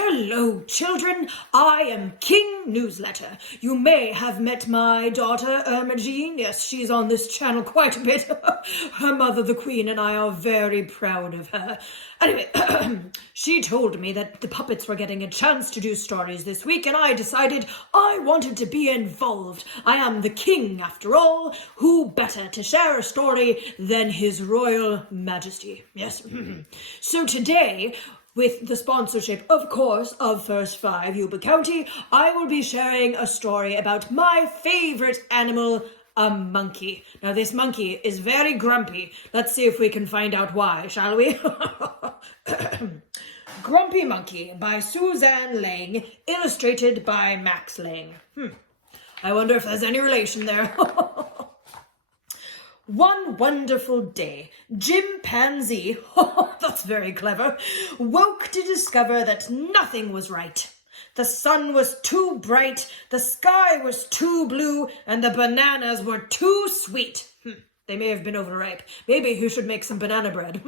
Hello, children. I am King Newsletter. You may have met my daughter, Jean. Yes, she's on this channel quite a bit. Her mother, the Queen, and I are very proud of her. Anyway, she told me that the puppets were getting a chance to do stories this week, and I decided I wanted to be involved. I am the king, after all. Who better to share a story than His Royal Majesty? Yes. So today, with the sponsorship, of course, of First 5 Yuba County, I will be sharing a story about my favourite animal, a monkey. Now, this monkey is very grumpy. Let's see if we can find out why, shall we? Grumpy Monkey by Suzanne Lang, illustrated by Max Lang. I wonder if there's any relation there. One wonderful day, Chimpanzee, that's very clever, woke to discover that nothing was right. The sun was too bright, the sky was too blue, and the bananas were too sweet. They may have been overripe. Maybe he should make some banana bread.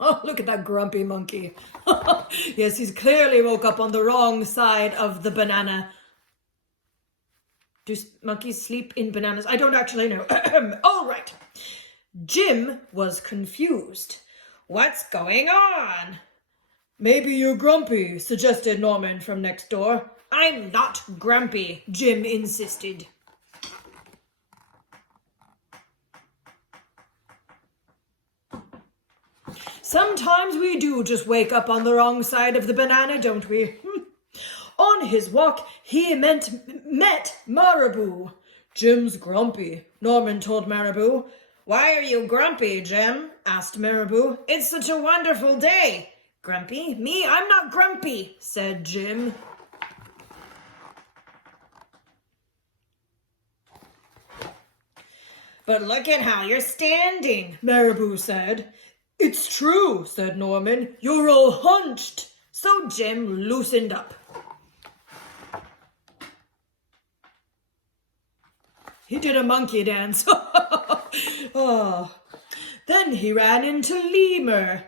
Oh, look at that grumpy monkey. Yes, he's clearly woke up on the wrong side of the banana. Do monkeys sleep in bananas? I don't actually know. All right. Jim was confused. What's going on? Maybe you're grumpy, suggested Norman from next door. I'm not grumpy, Jim insisted. Sometimes we do just wake up on the wrong side of the banana, don't we? On his walk, he met Marabou. Jim's grumpy, Norman told Marabou. Why are you grumpy, Jim? Asked Marabou. It's such a wonderful day. Grumpy? Me? I'm not grumpy, said Jim. But look at how you're standing, Marabou said. It's true, said Norman. You're all hunched. So Jim loosened up. He did a monkey dance. Oh. Then he ran into Lemur.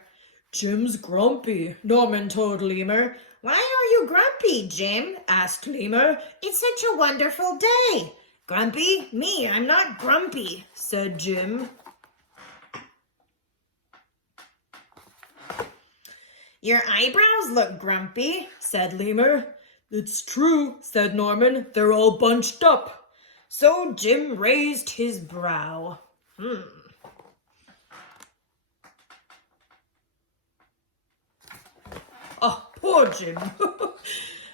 Jim's grumpy, Norman told Lemur. Why are you grumpy, Jim? Asked Lemur. It's such a wonderful day. Grumpy? Me, I'm not grumpy, said Jim. Your eyebrows look grumpy, said Lemur. It's true, said Norman. They're all bunched up. So Jim raised his brow. Oh, poor Jim.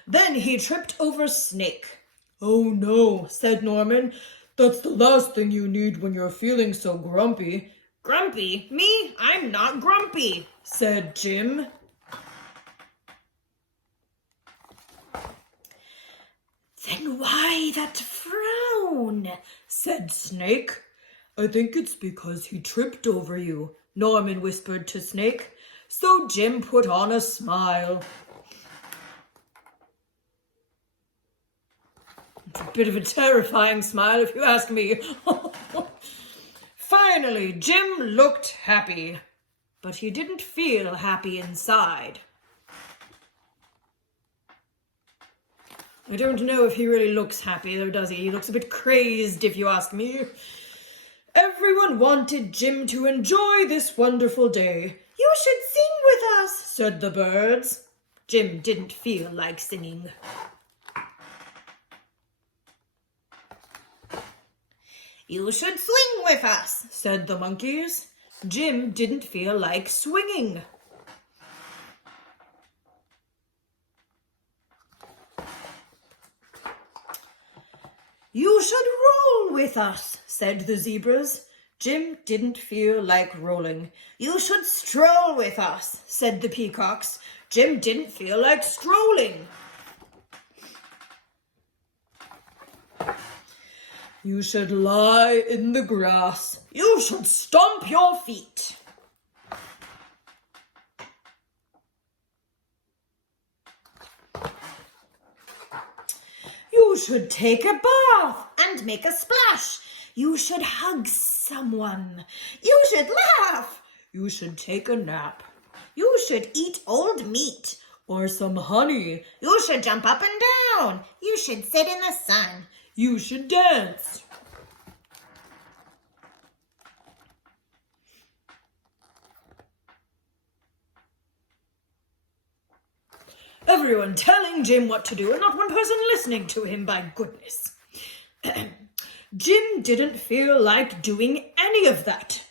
Then he tripped over Snake. Oh no, said Norman. That's the last thing you need when you're feeling so grumpy. Grumpy? Me? I'm not grumpy, said Jim. Then why that frown? Said Snake. I think it's because he tripped over you, Norman whispered to Snake. So Jim put on a smile. It's a bit of a terrifying smile, if you ask me. Finally, Jim looked happy, but he didn't feel happy inside. I don't know if he really looks happy, though, does he? He looks a bit crazed, if you ask me. Everyone wanted Jim to enjoy this wonderful day. You should sing with us, said the birds. Jim didn't feel like singing. You should swing with us, said the monkeys. Jim didn't feel like swinging. You should roll with us, said the zebras. Jim didn't feel like rolling. You should stroll with us, said the peacocks. Jim didn't feel like strolling. You should lie in the grass. You should stomp your feet. You should take a bath and make a splash. You should hug someone. You should laugh. You should take a nap. You should eat old meat. Or some honey. You should jump up and down. You should sit in the sun. You should dance. Everyone telling Jim what to do and not one person listening to him, by goodness. Jim didn't feel like doing any of that.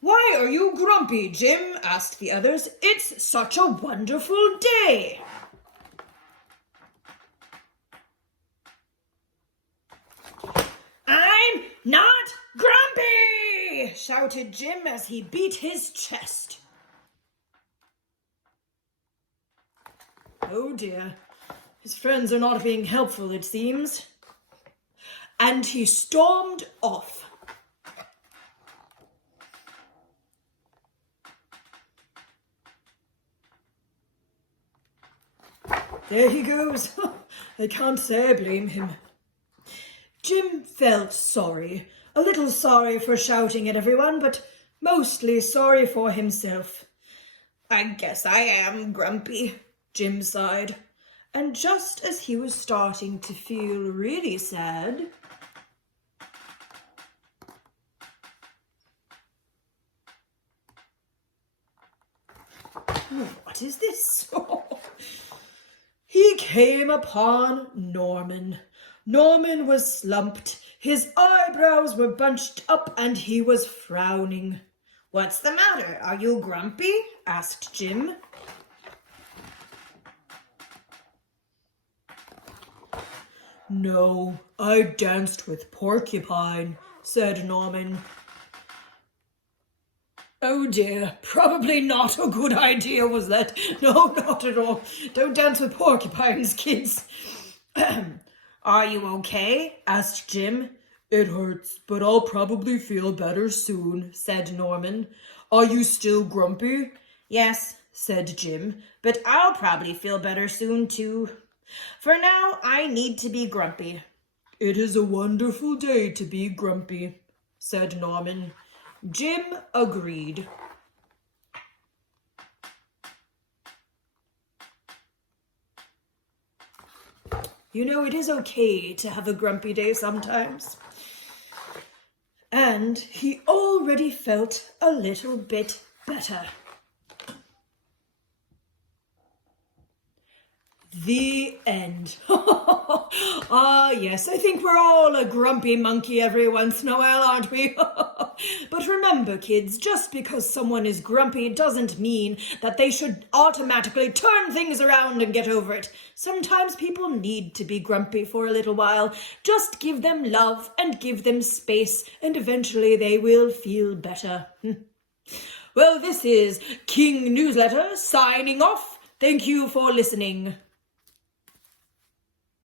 Why are you grumpy, Jim? Asked the others. It's such a wonderful day. I'm not grumpy, shouted Jim as he beat his chest. Oh dear, his friends are not being helpful, it seems. And he stormed off. There he goes. I can't say I blame him. Jim felt sorry, a little sorry for shouting at everyone, but mostly sorry for himself. I guess I am grumpy, Jim sighed, and just as he was starting to feel really sad, what is this? He came upon Norman. Norman was slumped, his eyebrows were bunched up, and he was frowning. What's the matter? Are you grumpy? Asked Jim. No, I danced with Porcupine, said Norman. Oh dear, probably not a good idea, was that? No, not at all. Don't dance with porcupines, kids. Are you okay? Asked Jim. It hurts, but I'll probably feel better soon, said Norman. Are you still grumpy? Yes, said Jim, but I'll probably feel better soon too. For now, I need to be grumpy. It is a wonderful day to be grumpy, said Norman. Jim agreed. You know, it is okay to have a grumpy day sometimes. And he already felt a little bit better. The end. Ah, yes, I think we're all a grumpy monkey every once in a while, aren't we? But remember, kids, just because someone is grumpy doesn't mean that they should automatically turn things around and get over it. Sometimes people need to be grumpy for a little while. Just give them love and give them space, and eventually they will feel better. Well, this is King Newsletter signing off. Thank you for listening.